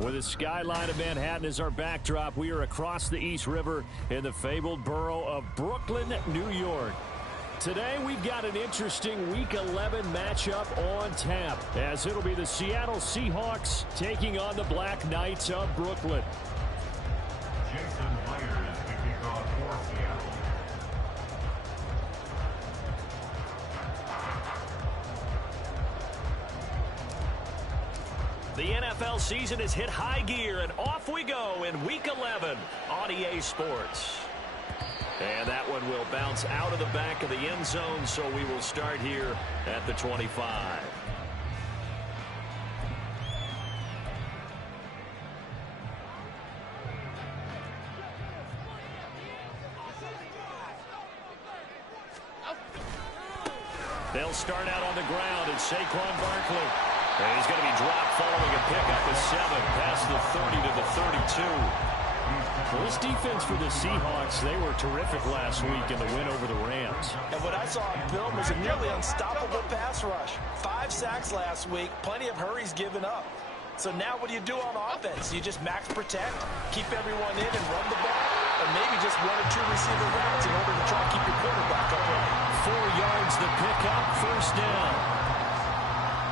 With the skyline of Manhattan as our backdrop, we are across the East River in the fabled borough of Brooklyn, New York. Today, we've got an interesting Week 11 matchup on tap, as it'll be the Seattle Seahawks taking on the Black Knights of Brooklyn. Jason Myers kicking off for Seattle. The NFL season has hit high gear, and off we go in Week 11 on EA Sports. And that one will bounce out of the back of the end zone, so we will start here at the 25. They'll start out on the ground, and Saquon Barkley. And he's going to be dropped following a pickup of 7 past the 30 to the 32. Well, this defense for the Seahawks, they were terrific last week in the win over the Rams. And what I saw on film was a nearly unstoppable pass rush. 5 sacks last week, plenty of hurries given up. So now what do you do on offense? You just max protect, keep everyone in and run the ball, or maybe just 1 or 2 receiver routes in order to try and keep your quarterback upright. 4 yards the pickup, first down.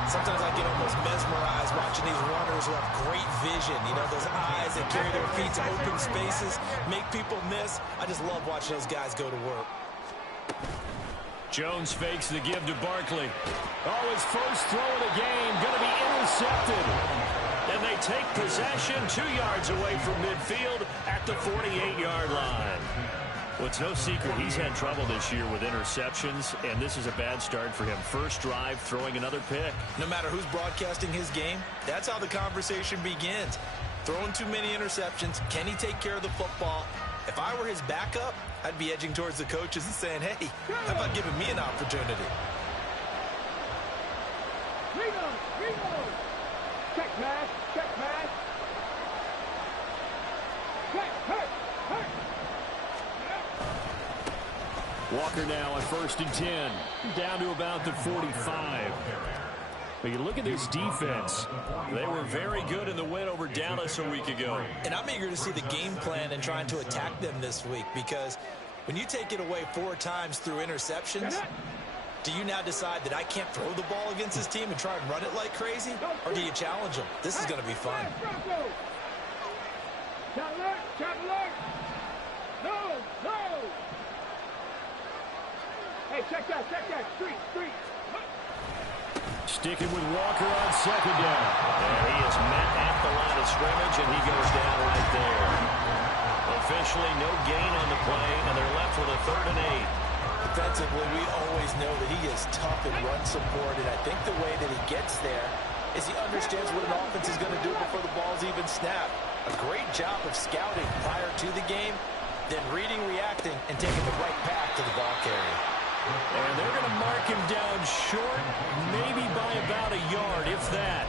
Sometimes I get almost mesmerized watching these runners who have great vision. You know, those eyes that carry their feet to open spaces, make people miss. I just love watching those guys go to work. Jones fakes the give to Barkley. Oh, his first throw of the game going to be intercepted. And they take possession 2 yards away from midfield at the 48-yard line. Well, it's no secret he's had trouble this year with interceptions, and this is a bad start for him. First drive, throwing another pick. No matter who's broadcasting his game, that's how the conversation begins. Throwing too many interceptions, can he take care of the football? If I were his backup, I'd be edging towards the coaches and saying, hey, how about giving me an opportunity? Check pass, check pass. Walker now on 1st and 10, down to about the 45. But you look at this defense. They were very good in the win over Dallas a week ago. And I'm eager to see the game plan and trying to attack them this week, because when you take it away 4 times through interceptions, do you now decide that I can't throw the ball against this team and try and run it like crazy? Or do you challenge them? This is going to be fun. Hey, check that, street. Sticking with Walker on 2nd down. And he is met at the line of scrimmage, and he goes down right there. Officially no gain on the play, and they're left with a 3rd and 8. Defensively, we always know that he is tough in run support, and I think the way that he gets there is he understands what an offense is going to do before the ball's even snapped. A great job of scouting prior to the game, then reading, reacting, and taking the right path to the ball carrier. And they're going to mark him down short, maybe by about a yard, if that.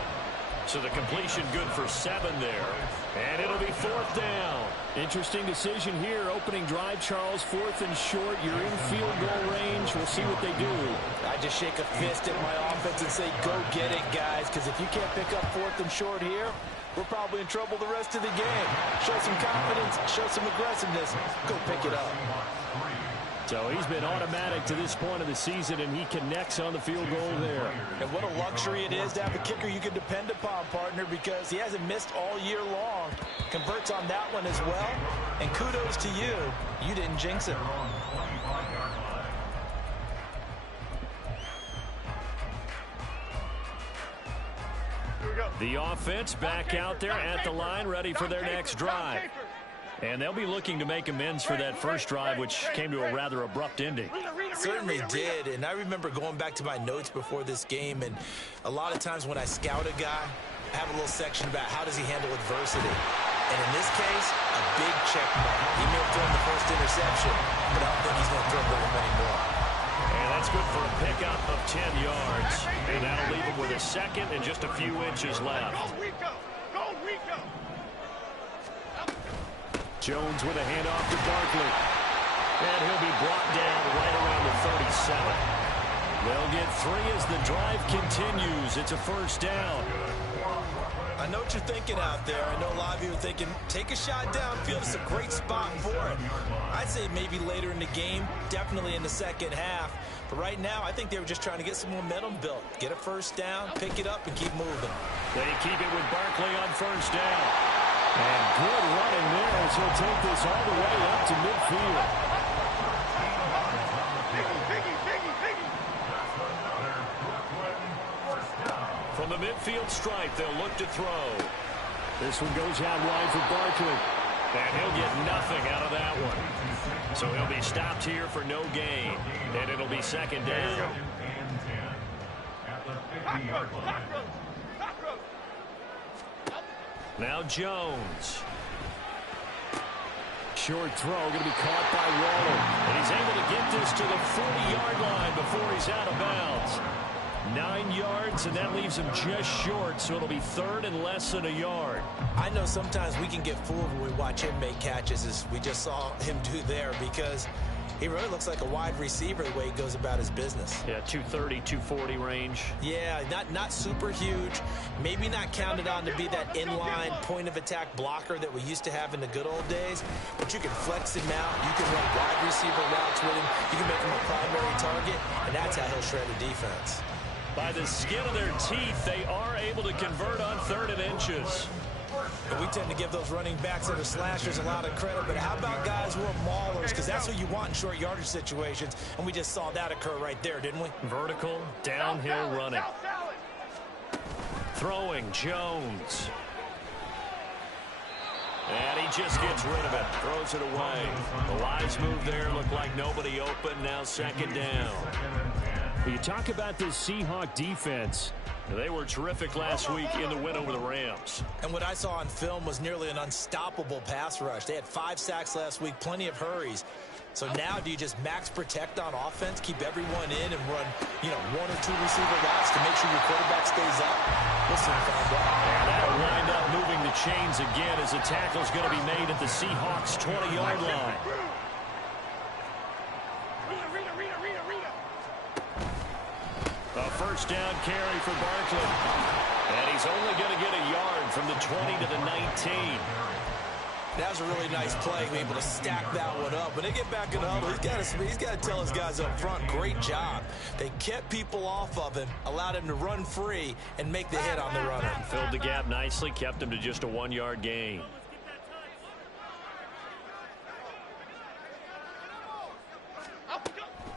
So the completion good for 7 there. And it'll be 4th down. Interesting decision here. Opening drive, Charles, 4th and short. You're in field goal range. We'll see what they do. I just shake a fist at my offense and say, go get it, guys, because if you can't pick up 4th and short here, we're probably in trouble the rest of the game. Show some confidence, show some aggressiveness, go pick it up. So he's been automatic to this point of the season, and he connects on the field goal there. And what a luxury it is to have a kicker you can depend upon, partner, because he hasn't missed all year long. Converts on that one as well. And kudos to you. You didn't jinx it. The offense back out there at the line, ready for their next drive. And they'll be looking to make amends for that first drive, which came to a rather abrupt ending. Certainly did, and I remember going back to my notes before this game, and a lot of times when I scout a guy, I have a little section about how does he handle adversity. And in this case, a big check mark. He may have thrown the first interception, but I don't think he's going to throw very many more. And that's good for a pickup of 10 yards. And that'll leave him with a 2nd and just a few inches left. Go, Rico! Jones with a handoff to Barkley. And he'll be brought down right around the 37. They'll get 3 as the drive continues. It's a first down. I know what you're thinking out there. I know a lot of you are thinking, take a shot downfield. It's a great spot for it. I'd say maybe later in the game, definitely in the second half. But right now, I think they were just trying to get some momentum built. Get a first down, pick it up, and keep moving. They keep it with Barkley on first down. And good running there as he'll take this all the way up to midfield. From the midfield stripe, they'll look to throw. This one goes out wide for Barkley. And he'll get nothing out of that one. So he'll be stopped here for no gain. And it'll be second down. Now Jones. Short throw going to be caught by Waller. And he's able to get this to the 40-yard line before he's out of bounds. 9 yards, and that leaves him just short, so it'll be third and less than a yard. I know sometimes we can get fooled when we watch him make catches, as we just saw him do there, because he really looks like a wide receiver the way he goes about his business. Yeah, 230, 240 range. Yeah, not super huge. Maybe not counted on to be that inline point-of-attack blocker that we used to have in the good old days, but you can flex him out. You can run wide receiver routes with him. You can make him a primary target, and that's how he'll shred a defense. By the skin of their teeth, they are able to convert on 3rd and inches. And we tend to give those running backs that are slashers a lot of credit, but how about guys who are maulers? Because that's what you want in short yardage situations, and we just saw that occur right there, didn't we? Vertical, downhill running. Throwing, Jones. And he just gets rid of it, throws it away. The wise move there, looked like nobody open, now second down. You talk about this Seahawk defense. They were terrific last week in the win over the Rams. And what I saw on film was nearly an unstoppable pass rush. They had 5 sacks last week, plenty of hurries. So now do you just max protect on offense, keep everyone in, and run, 1 or 2 receiver routes to make sure your quarterback stays up? We'll soon find out. And that'll wind up moving the chains again as the tackle's going to be made at the Seahawks' 20-yard line. A first down carry for Barkley. And he's only going to get a yard from the 20 to the 19. That was a really nice play, being able to stack that one up. When they get back in the huddle, he's got to tell his guys up front, great job. They kept people off of him, allowed him to run free, and make the hit on the runner. Filled the gap nicely, kept him to just a 1-yard gain.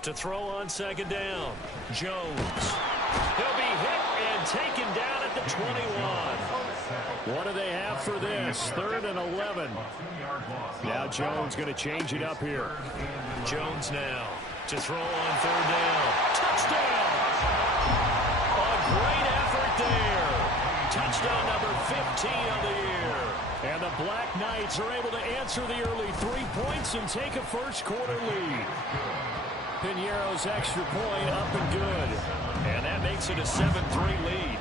To throw on second down, Jones. He'll be hit and taken down at the 21. What do they have for this? 3rd and 11. Now Jones going to change it up here. Jones now to throw on 3rd down. Touchdown! A great effort there. Touchdown number 15 of the year. And the Black Knights are able to answer the early 3 points and take a first-quarter lead. Piñeiro's extra point up and good. And that makes it a 7-3 lead.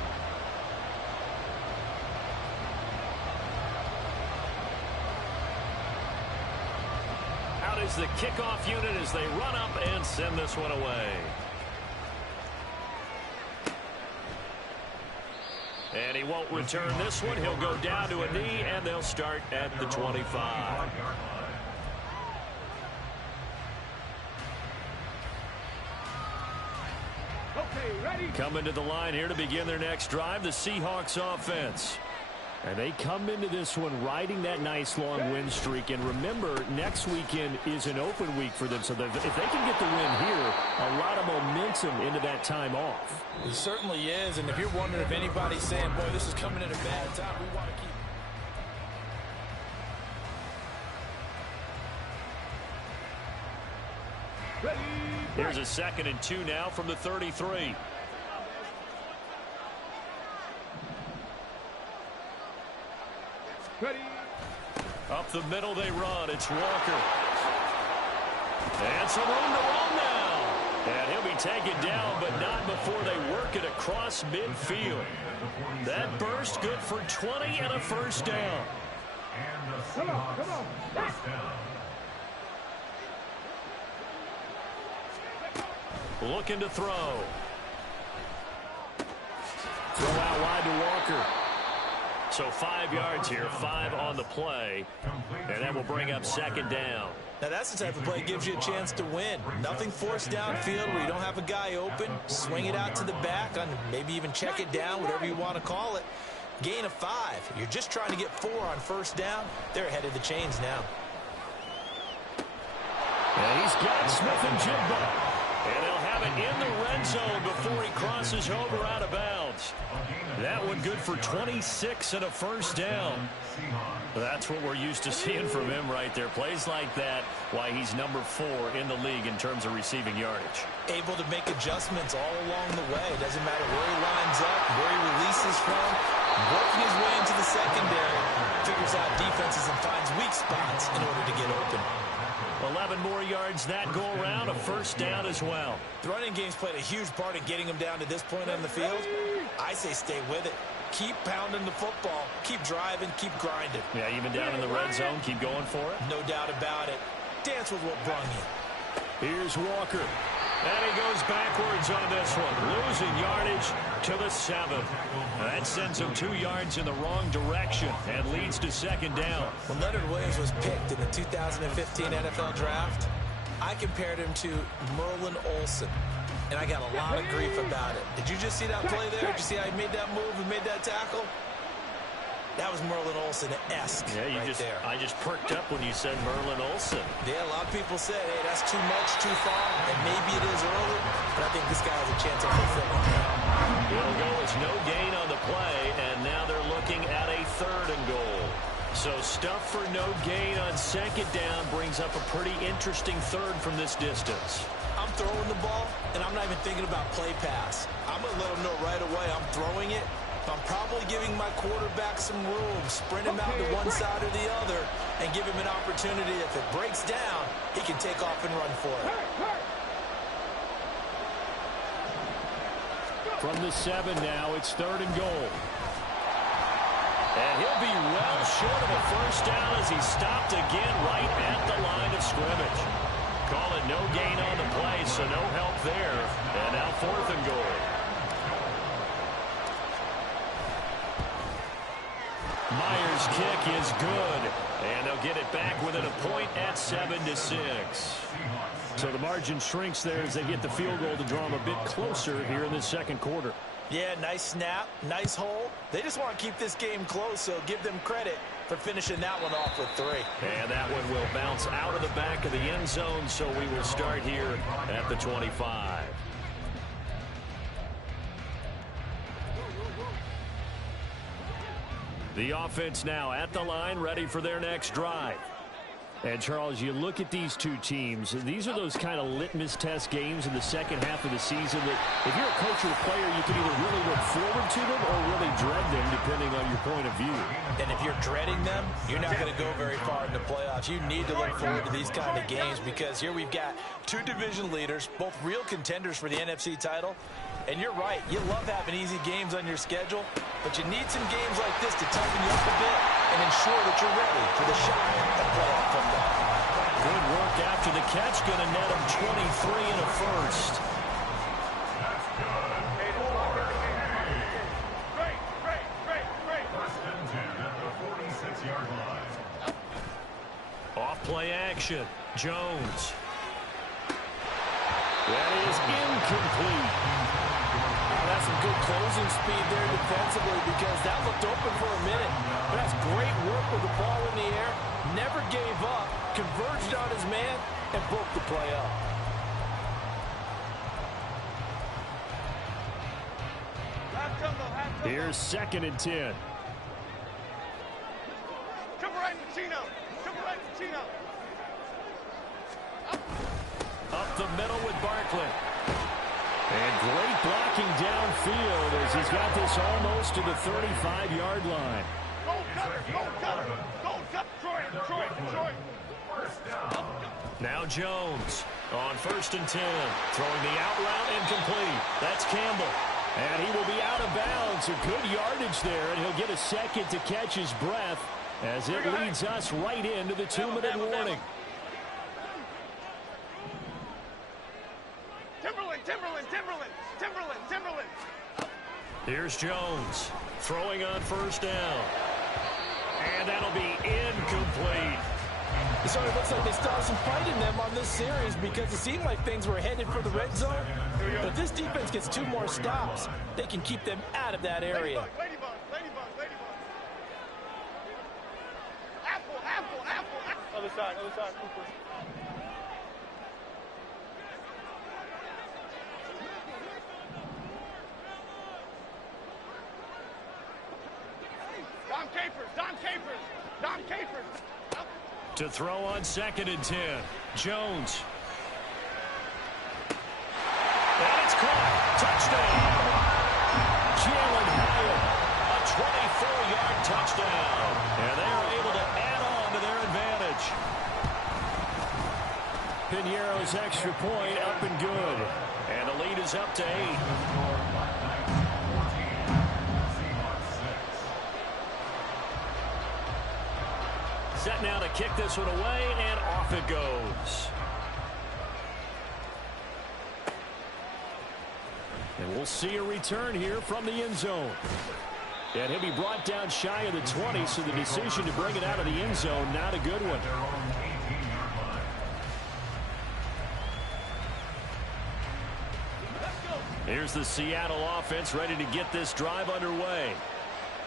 Out is the kickoff unit as they run up and send this one away. And he won't return this one. He'll go down to a knee, and they'll start at the 25. Coming to the line here to begin their next drive, the Seahawks offense. And they come into this one riding that nice long win streak. And remember, next weekend is an open week for them. So that if they can get the win here, a lot of momentum into that time off. It certainly is. And if you're wondering if anybody's saying, boy, this is coming at a bad time, we want to keep... Here's a 2nd and 2 now from the 33. Ready. Up the middle they run. It's Walker. And some room to run now. And he'll be taken down, but not before they work it across midfield. That burst good for 20 and a first down. Come on, come on. Looking to throw. Throw out wide to Walker. So 5 yards here, 5 on the play, and that will bring up second down. Now, that's the type of play that gives you a chance to win. Nothing forced downfield where you don't have a guy open. Swing it out to the back, and maybe even check it down, whatever you want to call it. Gain of 5. You're just trying to get 4 on first down. They're ahead of the chains now. And he's got Smith and Jigba. And they'll have it in the red zone before he crosses over out of bounds. That one good for 26 and a first down. That's what we're used to seeing from him right there. Plays like that, why he's number 4 in the league in terms of receiving yardage. Able to make adjustments all along the way. Doesn't matter where he lines up, where he releases from. Working his way into the secondary. Figures out defenses and finds weak spots in order to get open. 11 more yards that go around, a first down as well. The running game's played a huge part in getting him down to this point on the field. I say stay with it. Keep pounding the football. Keep driving. Keep grinding. Yeah, even down in the red zone, keep going for it. No doubt about it. Dance with what brung you. Here's Walker. And he goes backwards on this one, losing yardage to the 7. That sends him 2 yards in the wrong direction and leads to second down. When Leonard Williams was picked in the 2015 NFL Draft, I compared him to Merlin Olsen, and I got a lot of grief about it. Did you just see that play there? Did you see how he made that move and made that tackle? That was Merlin Olsen-esque yeah, there. I just perked up when you said Merlin Olsen. Yeah, a lot of people said, hey, that's too much, too far, and maybe it is early, but I think this guy has a chance of fulfilling that. It'll go as no gain on the play, and now they're looking at a 3rd and goal. So stuff for no gain on second down brings up a pretty interesting 3rd from this distance. I'm throwing the ball, and I'm not even thinking about play pass. I'm going to let them know right away I'm throwing it. I'm probably giving my quarterback some room, sprint him out to one side or the other, and give him an opportunity. If it breaks down, he can take off and run for it. From the 7 now, it's 3rd and goal. And he'll be well short of a first down as he's stopped again right at the line of scrimmage. Call it no gain on the play, so no help there. And now 4th and goal. Myers' kick is good, and they'll get it back within a point at 7-6. So the margin shrinks there as they get the field goal to draw them a bit closer here in the second quarter. Yeah, nice snap, nice hole. They just want to keep this game close, so give them credit for finishing that one off with 3. And that one will bounce out of the back of the end zone, so we will start here at the 25. The offense now at the line, ready for their next drive. And, Charles, you look at these two teams, these are those kind of litmus test games in the second half of the season that if you're a coach or a player, you can either really look forward to them or really dread them, depending on your point of view. And if you're dreading them, you're not going to go very far in the playoffs. You need to look forward to these kind of games because here we've got 2 division leaders, both real contenders for the NFC title. And you're right, you love having easy games on your schedule, but you need some games like this to toughen you up a bit and ensure that you're ready for the shot at playoff football. Good work after the catch, going to net him 23 and a first. First and 10 at the 46-yard line. Off play action, Jones. That is incomplete. That's some good closing speed there defensively because that looked open for a minute. But that's great work with the ball in the air. Never gave up, converged on his man, and broke the play up. Here's 2nd and 10. Come right, Pacino. Come right, Pacino. Up the middle with Barkley. And great blocking downfield as he's got this almost to the 35-yard line. Go cut it. Go cut it. Go cut Troy. Now Jones on 1st and 10. Throwing the out route incomplete. That's Campbell. And he will be out of bounds. A good yardage there, and he'll get a second to catch his breath as it leads us right into the 2-minute warning. Timberland. Here's Jones. Throwing on first down. And that'll be incomplete. So it looks like they still have some fight in them on this series because it seemed like things were headed for the red zone. But if this defense gets 2 more stops, they can keep them out of that area. Ladybug. Apple. Other side, Cooper. Dom Capers. To throw on 2nd and 10. Jones. And it's caught. Touchdown. Jalen Hyatt. A 24-yard touchdown. And they are able to add on to their advantage. Piñeiro's extra point up and good. And the lead is up to 8. Set now to kick this one away, and off it goes. And we'll see a return here from the end zone. And he'll be brought down shy of the 20, so the decision to bring it out of the end zone, not a good one. Here's the Seattle offense ready to get this drive underway.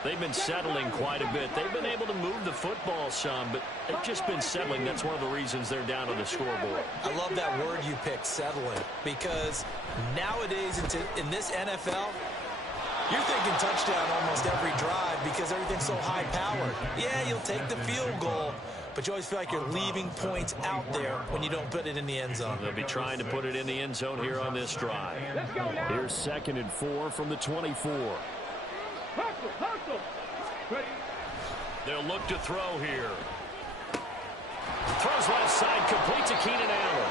They've been settling quite a bit. They've been able to move the football some, but they've just been settling. That's one of the reasons they're down on the scoreboard. I love that word you picked, settling, because nowadays in this NFL, you're thinking touchdown almost every drive because everything's so high-powered. Yeah, you'll take the field goal, but you always feel like you're leaving points out there when you don't put it in the end zone. They'll be trying to put it in the end zone here on this drive. Here's 2nd and 4 from the 24. They'll look to throw here. Throws left side, complete to Keenan Allen.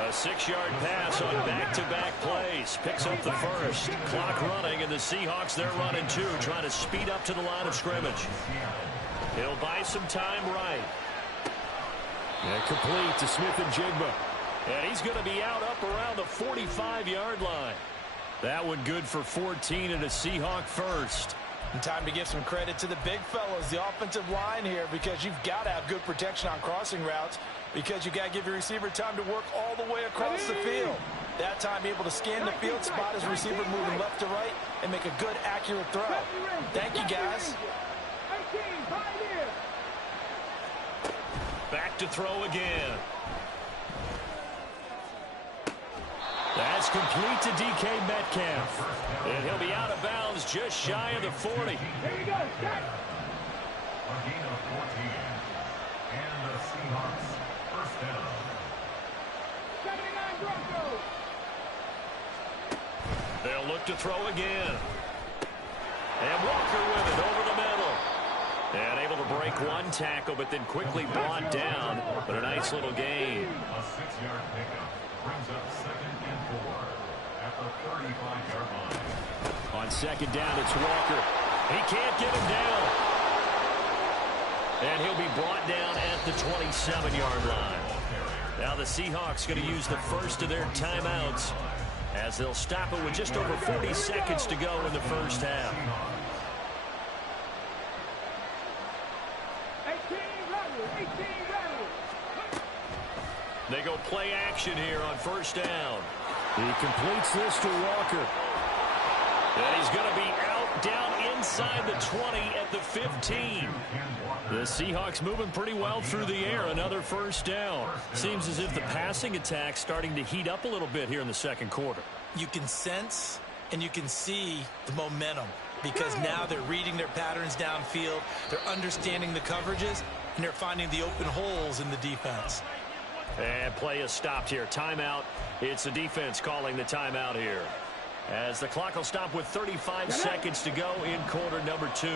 A 6-yard pass on back-to-back plays. Picks up the first. Clock running, and the Seahawks, they're running 2, trying to speed up to the line of scrimmage. He'll buy some time right. And complete to Smith-Njigba. And he's going to be out up around the 45-yard line. That one good for 14 and a Seahawk first. And time to give some credit to the big fellows, the offensive line here, because you've got to have good protection on crossing routes because you've got to give your receiver time to work all the way across the field. That time, be able to scan the field, spot his receiver moving left to right, and make a good, accurate throw. Thank you, guys. Back to throw again. That's complete to DK Metcalf. And he'll be out of bounds just shy of the 40. A gain of 14. And the Seahawks first down. 79 Broncos. They'll look to throw again. And Walker with it over the middle. And able to break one tackle, but then quickly brought down. But a nice little gain. A 6-yard pickup brings up 2nd and 4 at the 35-yard line. On 2nd down, it's Walker. He can't get him down. And he'll be brought down at the 27-yard line. Now the Seahawks going to use the first of their timeouts as they'll stop it with just over 40 seconds to go in the first half. 18 rattle. They go play action here on first down. He completes this to Walker. And he's going to be out down inside the 20 at the 15. The Seahawks moving pretty well through the air. Another first down. Seems as if the passing attack's starting to heat up a little bit here in the second quarter. You can sense and you can see the momentum because now they're reading their patterns downfield, they're understanding the coverages, and they're finding the open holes in the defense. And play is stopped here. Timeout. It's the defense calling the timeout here. As the clock will stop with 35 seconds to go in quarter number 2.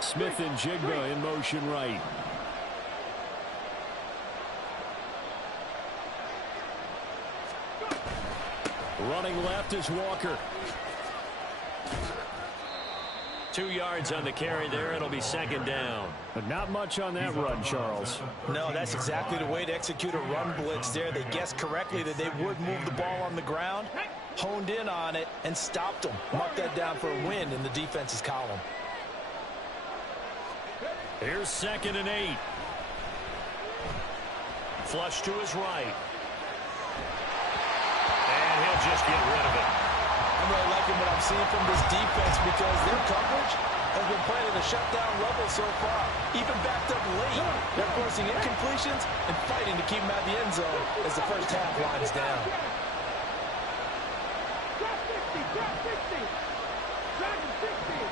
Smith-Njigba in motion right. Running left is Walker. 2 yards on the carry there. It'll be second down. But not much on that run, Charles. No, that's exactly the way to execute a run blitz there. They guessed correctly that they would move the ball on the ground, honed in on it, and stopped them. Mark that down for a win in the defense's column. Here's 2nd and 8. Flush to his right. And he'll just get rid of it. I'm really liking what I'm seeing from this defense because their coverage has been playing at a shutdown level so far. Even backed up late. They're forcing incompletions and fighting to keep them out of the end zone as the first half winds down. Drop 60, drop 60. Drop 60.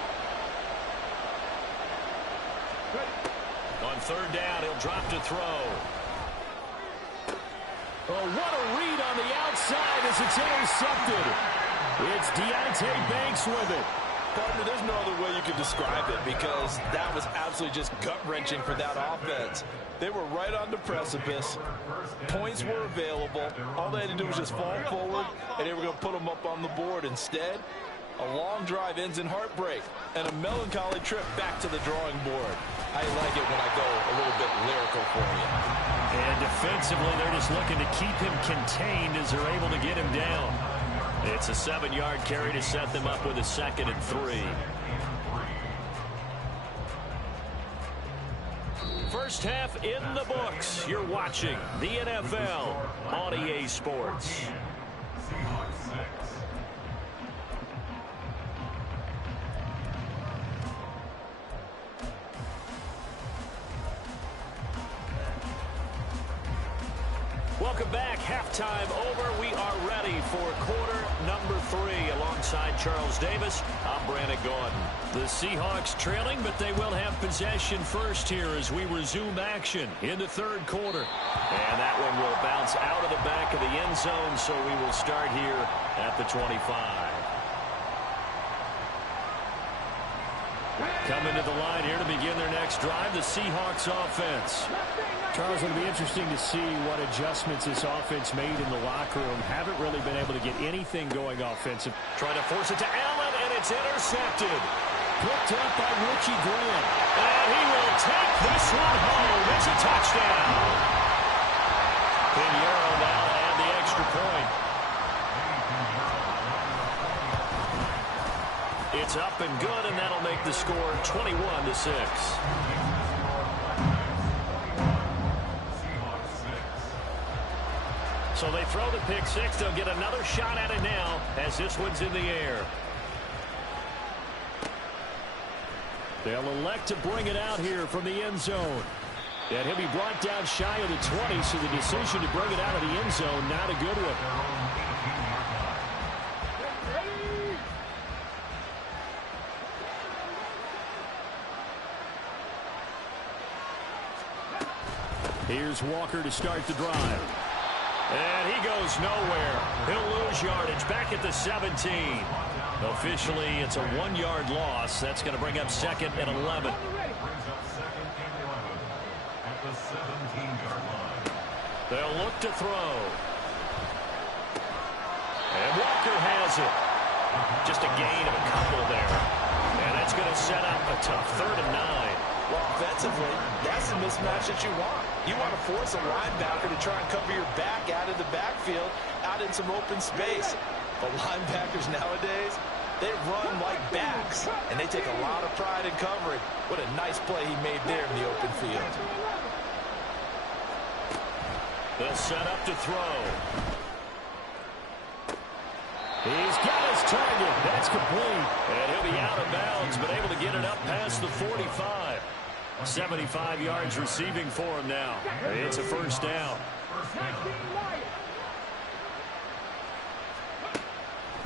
On 3rd down, he'll drop to throw. Oh, what a read on the outside as it's intercepted. It's Deonte Banks with it. Partner, there's no other way you could describe it because that was absolutely just gut-wrenching for that offense. They were right on the precipice. Points were available. All they had to do was just fall forward, and they were going to put them up on the board. Instead, a long drive ends in heartbreak and a melancholy trip back to the drawing board. I like it when I go a little bit lyrical for you. And defensively, they're just looking to keep him contained as they're able to get him down. It's a 7-yard carry to set them up with a 2nd and 3. First half in the books. You're watching the NFL on EA Sports. Seahawks 6. Welcome back. Halftime over. We are ready for quarter number 3. Alongside Charles Davis, I'm Brandon Gaudin. The Seahawks trailing, but they will have possession first here as we resume action in the 3rd quarter. And that one will bounce out of the back of the end zone, so we will start here at the 25. Coming to the line here to begin their next drive, the Seahawks offense. Charles, it'll be interesting to see what adjustments this offense made in the locker room. Haven't really been able to get anything going offensive. Trying to force it to Allen, and it's intercepted. Picked up by Richie Grant. And he will take this one home. It's a touchdown. Pinheiro now to add the extra point. It's up and good, and that'll make the score 21-6. So they throw the pick 6. They'll get another shot at it now as this one's in the air. They'll elect to bring it out here from the end zone. And he'll be brought down shy of the 20, so the decision to bring it out of the end zone, not a good one. Here's Walker to start the drive. And he goes nowhere. He'll lose yardage back at the 17. Officially, it's a 1-yard loss. That's going to bring up 2nd and 11. Brings up 2nd and 11 at the 17-yard line. They'll look to throw. And Walker has it. Just a gain of a couple there. And that's going to set up a tough 3rd and 9. Well, offensively, that's the mismatch that you want. You want to force a linebacker to try and cover your back out of the backfield, out in some open space. But linebackers nowadays, they run like backs, and they take a lot of pride in covering. What a nice play he made there in the open field. They'll set up to throw. He's got his target. That's complete. And he'll be out of bounds, but able to get it up past the 45. 75 yards receiving for him now. It's a 1st down.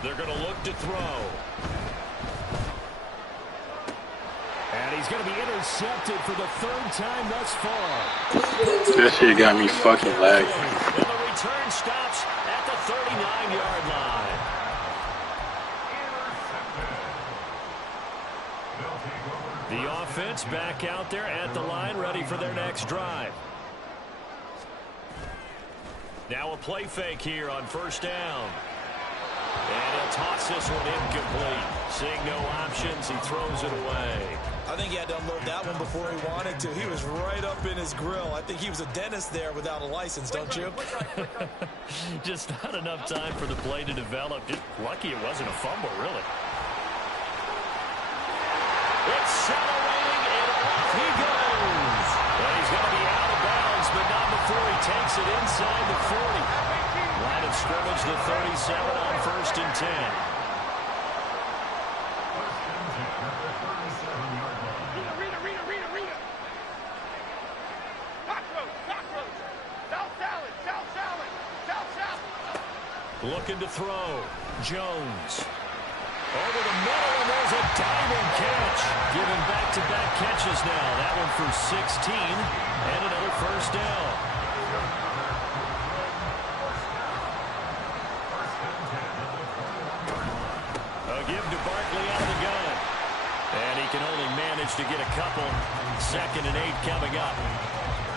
They're going to look to throw. And he's going to be intercepted for the 3rd time thus far. That shit got me fucking lagging. And the return stops at the 39-yard line. The offense back out there at the line, ready for their next drive. Now a play fake here on 1st down. And he'll toss this one incomplete. Seeing no options, he throws it away. I think he had to unload that one before he wanted to. He was right up in his grill. I think he was a dentist there without a license, don't you? Just not enough time for the play to develop. Just lucky it wasn't a fumble, really. Accelerating, and off he goes. And he's going to be out of bounds, but not before he takes it inside the 40. Line of scrimmage, the 37 on 1st and 10. Looking to throw. Jones. Over the middle, and there's a diving catch. Giving back-to-back catches now. That one for 16, and another first down. A give to Barkley out of the gun. And he can only manage to get a couple. 2nd and 8 coming up.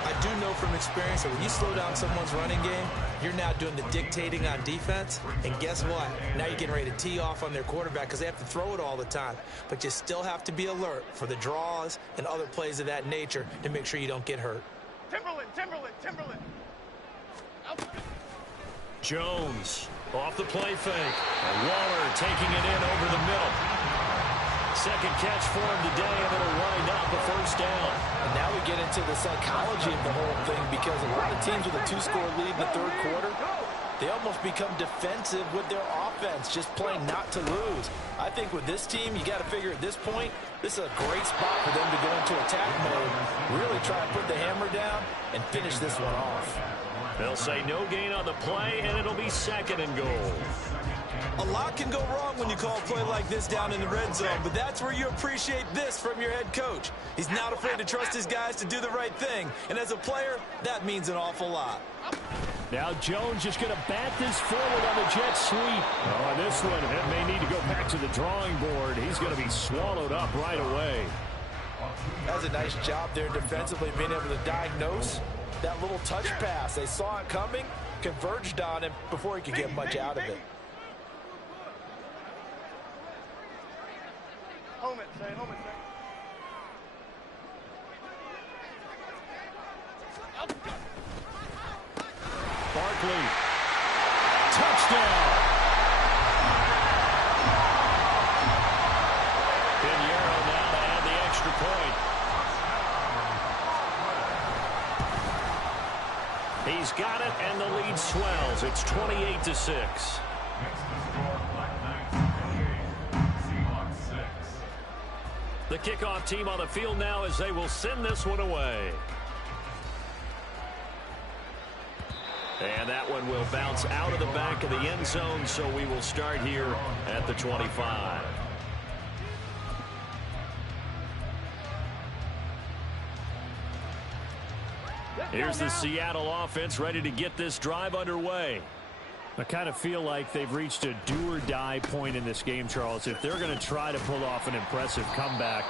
I do know from experience that when you slow down someone's running game, you're now doing the dictating on defense. And guess what? Now you're getting ready to tee off on their quarterback because they have to throw it all the time. But you still have to be alert for the draws and other plays of that nature to make sure you don't get hurt. Timberland. Jones off the play fake. And Waller taking it in over the middle. Second catch for him today, and it'll wind up a first down. And now we get into the psychology of the whole thing, because a lot of teams with a 2-score lead in the 3rd quarter, they almost become defensive with their offense, just playing not to lose. I think with this team, you got to figure at this point, this is a great spot for them to go into attack mode, really try to put the hammer down and finish this one off. They'll say no gain on the play, and it'll be 2nd and goal. A lot can go wrong when you call a play like this down in the red zone, but that's where you appreciate this from your head coach. He's not afraid to trust his guys to do the right thing, and as a player, that means an awful lot. Now Jones just going to bat this forward on the jet sweep. Oh, this one, it may need to go back to the drawing board. He's going to be swallowed up right away. That's a nice job there defensively, being able to diagnose that little touch pass. They saw it coming, converged on him before he could get much out of it. Home it, say. Barkley. Touchdown. Pinheiro now to add the extra point. He's got it, and the lead swells. It's 28-6. The kickoff team on the field now as they will send this one away. And that one will bounce out of the back of the end zone, so we will start here at the 25. Here's the Seattle offense ready to get this drive underway. I kind of feel like they've reached a do-or-die point in this game, Charles. If they're going to try to pull off an impressive comeback,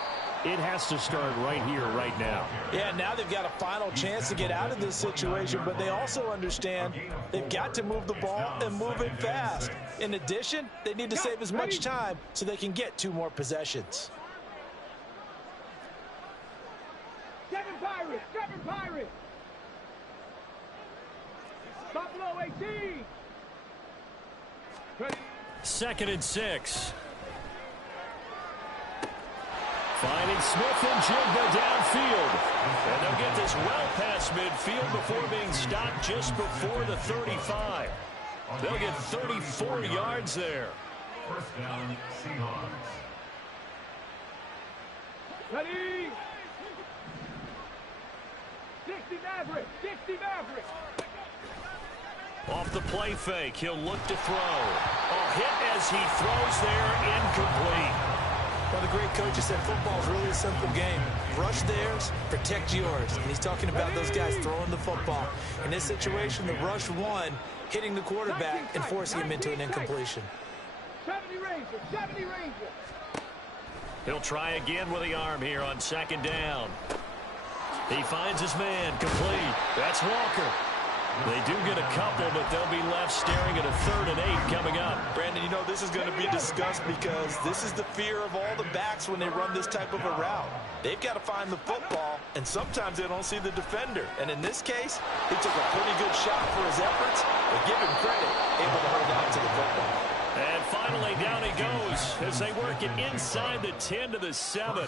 it has to start right here, right now. Yeah, now they've got a final chance to get out of this situation, but they also understand they've got to move the ball and move it fast. In addition, they need to save as much time so they can get 2 more possessions. Seven Pirates. Buffalo 18. 2nd and 6. Finding Smith and Jigba downfield. And they'll get this well past midfield before being stopped just before the 35. They'll get 34 yards there. First down, Seahawks. Ready. 60 Maverick. Off the play fake, he'll look to throw. A hit as he throws there, incomplete. Well, the great coach said football is really a simple game. Rush theirs, protect yours. And he's talking about those guys throwing the football. In this situation, the rush one, hitting the quarterback and forcing him into an incompletion. 70 Ranger. He'll try again with the arm here on 2nd down. He finds his man, complete. That's Walker. They do get a couple, but they'll be left staring at a 3rd and 8 coming up. Brandon, you know, this is going to be discussed because this is the fear of all the backs when they run this type of a route. They've got to find the football, and sometimes they don't see the defender. And in this case, he took a pretty good shot for his efforts, but give him credit, able to hold on to the football. And finally, down he goes as they work it inside the 10 to the 7.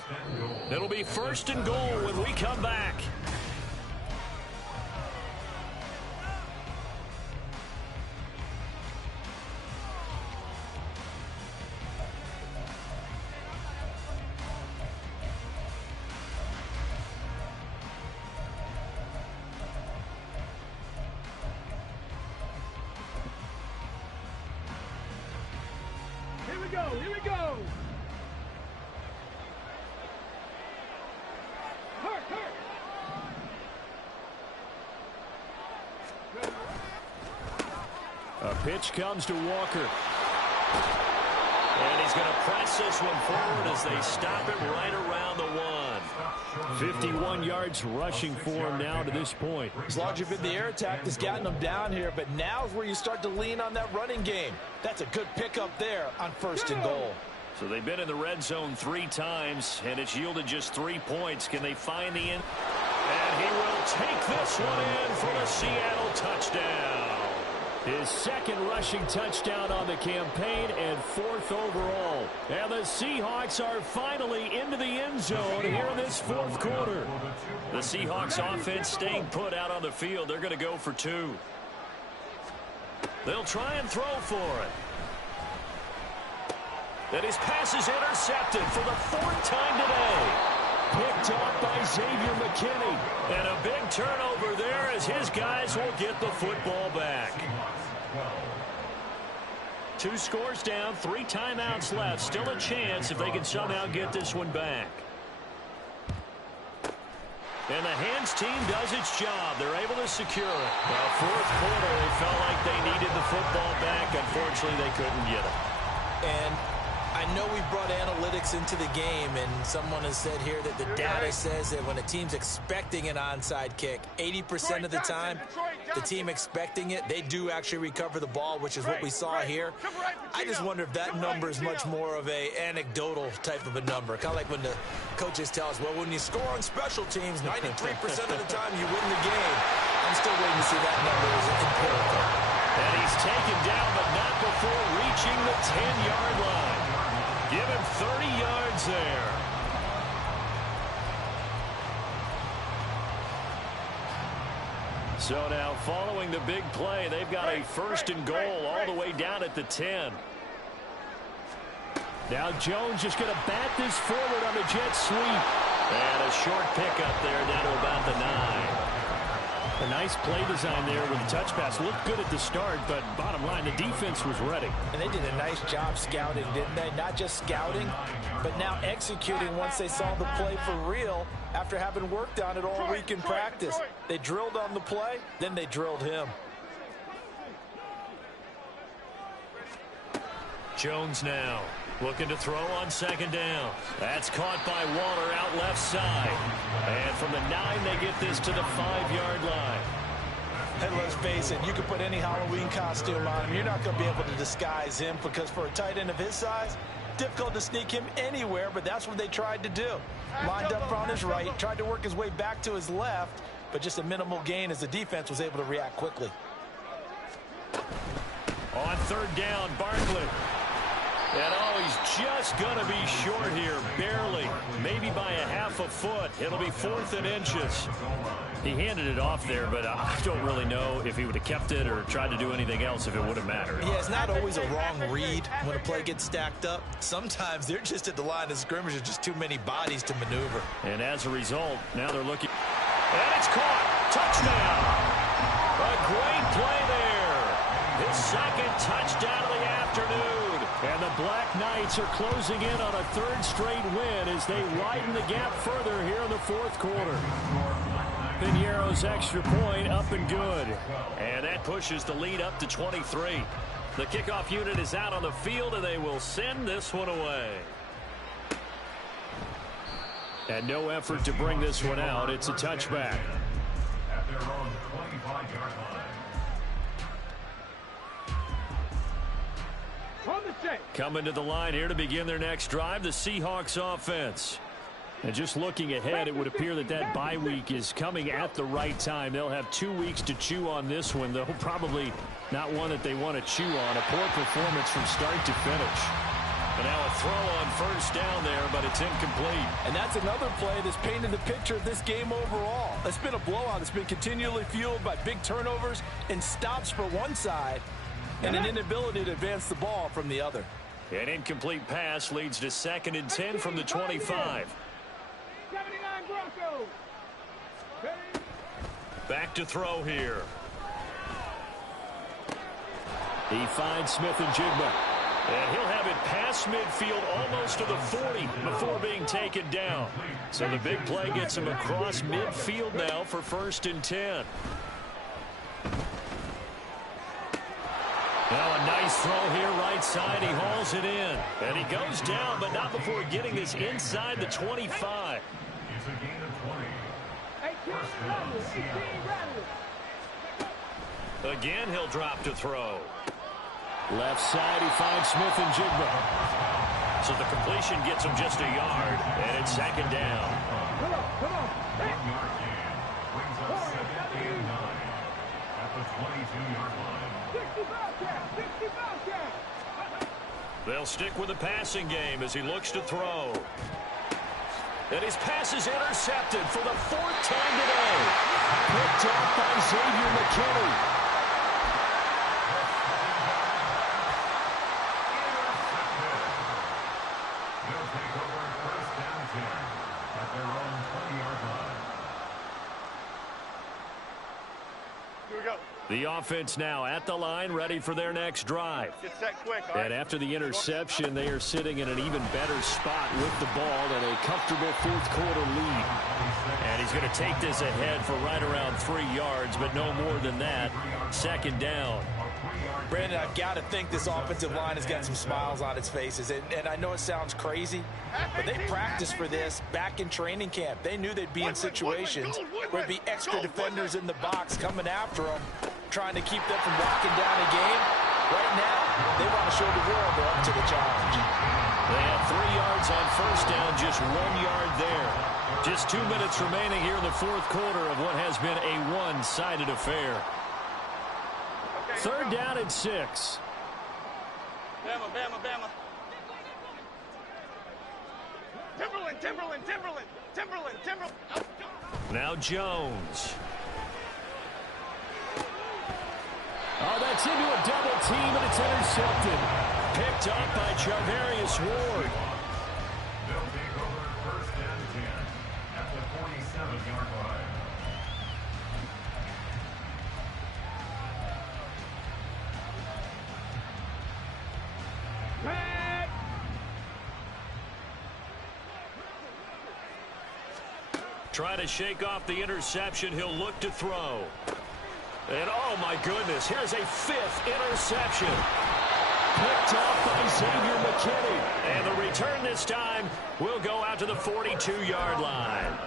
It'll be 1st and goal when we come back. Here we go. Hurt. A pitch comes to Walker. And he's going to press this one forward as they stop him right around the 1. 51 yards rushing for him now to this point. As long as you've been the air attack that's gotten them down here, but now is where you start to lean on that running game. That's a good pickup there on 1st and goal. So they've been in the red zone 3 times, and it's yielded just 3 points. Can they find the end? And he will take this one in for the Seattle touchdown. His 2nd rushing touchdown on the campaign and 4th overall. And the Seahawks are finally into the end zone here in this 4th quarter. The Seahawks offense staying put out on the field. They're going to go for 2. They'll try and throw for it. And his pass is intercepted for the 4th time today. Picked off by Xavier McKinney. And a big turnover there as his guys will get the football back. 2 scores down, 3 timeouts left. Still a chance if they can somehow get this one back. And the hands team does its job. They're able to secure it. Well, 4th quarter, they felt like they needed the football back. Unfortunately, they couldn't get it. And I know we brought analytics into the game, and someone has said here that the data says that when a team's expecting an onside kick, 80% of the time, the team expecting it, they do actually recover the ball, which is what we saw here. I just wonder if that number is much more of a anecdotal type of a number. Kind of like when the coaches tell us, well, when you score on special teams, 93% of the time you win the game. I'm still waiting to see that number as empirical. And he's taken down, but not before reaching the 10-yard line. Give him 30 yards there. So now following the big play, they've got a 1st and goal all the way down at the 10. Now Jones just going to bat this forward on the jet sweep. And a short pickup there down to about the 9. A nice play design there with the touch pass. Looked good at the start, but bottom line, the defense was ready. And they did a nice job scouting, didn't they? Not just scouting, but now executing once they saw the play for real after having worked on it all week in practice. They drilled on the play, then they drilled him. Jones now looking to throw on 2nd down. That's caught by Waller out left side. And from the 9, they get this to the 5-yard line. And let's face it, you can put any Halloween costume on him. You're not going to be able to disguise him because for a tight end of his size, difficult to sneak him anywhere, but that's what they tried to do. Lined up on his right, tried to work his way back to his left, but just a minimal gain as the defense was able to react quickly. On 3rd down, Barkley. And he's just going to be short here, barely, maybe by a half a foot. It'll be 4th and inches. He handed it off there, but I don't really know if he would have kept it or tried to do anything else if it would have mattered. Yeah, it's not always a wrong read when a play gets stacked up. Sometimes they're just at the line of scrimmage. There's just too many bodies to maneuver. And as a result, now they're looking. And it's caught. Touchdown. A great play there. His 2nd touchdown of the afternoon. And the Black Knights are closing in on a 3rd straight win as they widen the gap further here in the 4th quarter. Piñeiro's extra point up and good. And that pushes the lead up to 23. The kickoff unit is out on the field, and they will send this one away. And no effort to bring this one out. It's a touchback. At their own 25-yard line. Coming to the line here to begin their next drive, the Seahawks offense. And just looking ahead, it would appear that bye week is coming at the right time. They'll have 2 weeks to chew on this one, though probably not one that they want to chew on. A poor performance from start to finish. And now a throw on first down there, but it's incomplete. And that's another play that's painted the picture of this game overall. It's been a blowout. It's been continually fueled by big turnovers and stops for one side and an inability to advance the ball from the other. An incomplete pass leads to 2nd and 10 from the 25. Back to throw here. He finds Smith-Njigba. And he'll have it past midfield almost to the 40 before being taken down. So the big play gets him across midfield now for 1st and 10. Now a nice throw here right side. He hauls it in. And he goes down, but not before getting this inside the 25. It's a gain of 20. Again, he'll drop to throw. Left side, he finds Smith-Njigba. So the completion gets him just a yard, and it's 2nd down. 1 yard gain brings up 2nd and 9 at the 22-yard line. They'll stick with the passing game as he looks to throw. And his pass is intercepted for the 4th time today. Picked off by Xavier McKinney. They'll take over 1st and 10 at their own 20-yard line. Here we go. The offense now at the line, ready for their next drive. Get set quick, all right? And after the interception, they are sitting in an even better spot with the ball and a comfortable 4th quarter lead. And he's going to take this ahead for right around 3 yards, but no more than that. 2nd down. Brandon, I've got to think this offensive line has got some smiles on its faces. And I know it sounds crazy, but they practiced for this back in training camp. They knew they'd be in situations where there'd be extra defenders in the box coming after them, trying to keep them from locking down a game. Right now, they want to show the world they're up to the challenge. They have 3 yards on first down, just 1 yard there. Just 2 minutes remaining here in the 4th quarter of what has been a one-sided affair. 3rd down and 6. Bama, Bama, Bama. Timberland, Timberland, Timberland, Timberland, Timberland. Now Jones. Oh, that's into a double team, and it's intercepted. Picked up by Charvarius Ward. They'll take over 1st and 10 at the 47-yard line. Try to shake off the interception. He'll look to throw. And, oh, my goodness, here's a 5th interception. Picked off by Xavier McKinney. And the return this time will go out to the 42-yard line.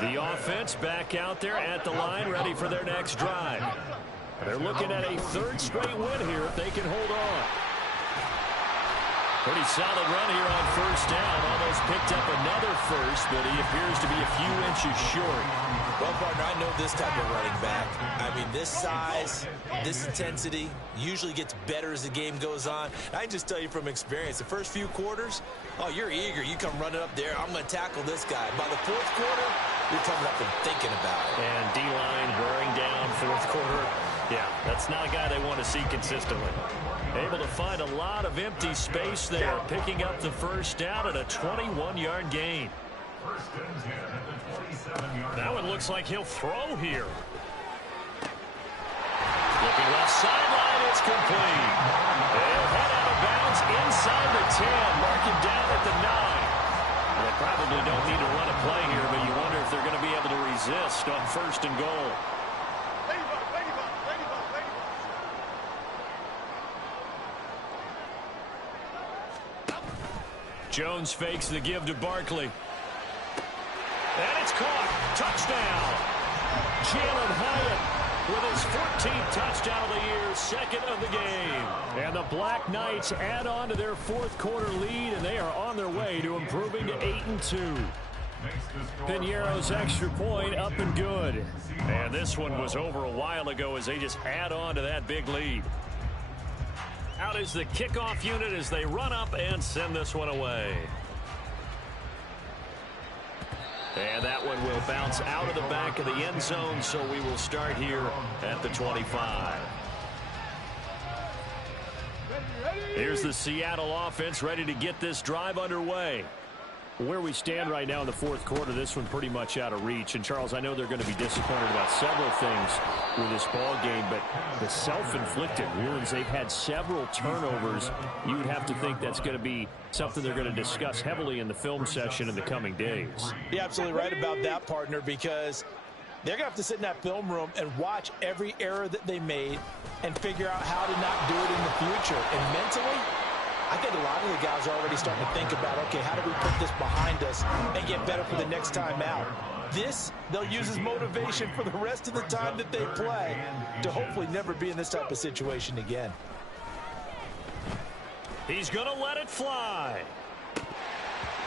The offense back out there at the line, ready for their next drive. They're looking at a 3rd straight win here if they can hold on. Pretty solid run here on first down. Almost picked up another first, but he appears to be a few inches short. Well, partner, I know this type of running back. I mean, this size, this intensity usually gets better as the game goes on. I can just tell you from experience, the first few quarters, oh, you're eager. You come running up there. I'm going to tackle this guy. By the 4th quarter, you're coming up and thinking about it. And D-line wearing down 4th quarter. Yeah, that's not a guy they want to see consistently. Able to find a lot of empty space there, picking up the first down at a 21-yard gain. 1st and 10 at the 27-yard line. Now it looks like he'll throw here. Looking left sideline, it's complete. They'll head out of bounds inside the 10, mark him down at the 9. They probably don't need to run a play here, but you wonder if they're going to be able to resist on 1st and goal. Ladybug, ladybug, ladybug, ladybug. Jones fakes the give to Barkley. And it's caught. Touchdown. Jalen Hyatt with his 13th touchdown of the year, second of the game. And the Black Knights add on to their fourth quarter lead, and they are on their way to improving to 8-2. Piñeiro's extra point up and good. And this one was over a while ago as they just add on to that big lead. Out is the kickoff unit as they run up and send this one away. And that one will bounce out of the back of the end zone, so we will start here at the 25. Here's the Seattle offense ready to get this drive underway. Where we stand right now in the fourth quarter, this one pretty much out of reach. And, Charles, I know they're going to be disappointed about several things with this ball game, but the self-inflicted wounds, they've had several turnovers. You would have to think that's going to be something they're going to discuss heavily in the film session in the coming days. You're absolutely right about that, partner, because they're going to have to sit in that film room and watch every error that they made and figure out how to not do it in the future. And mentally, I think a lot of the guys are already starting to think about, okay, how do we put this behind us and get better for the next time out? This, they'll use as motivation for the rest of the time that they play to hopefully never be in this type of situation again. He's going to let it fly.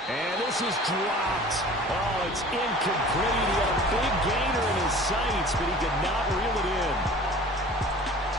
And this is dropped. Oh, it's incomplete. He had a big gainer in his sights, but he could not reel it in.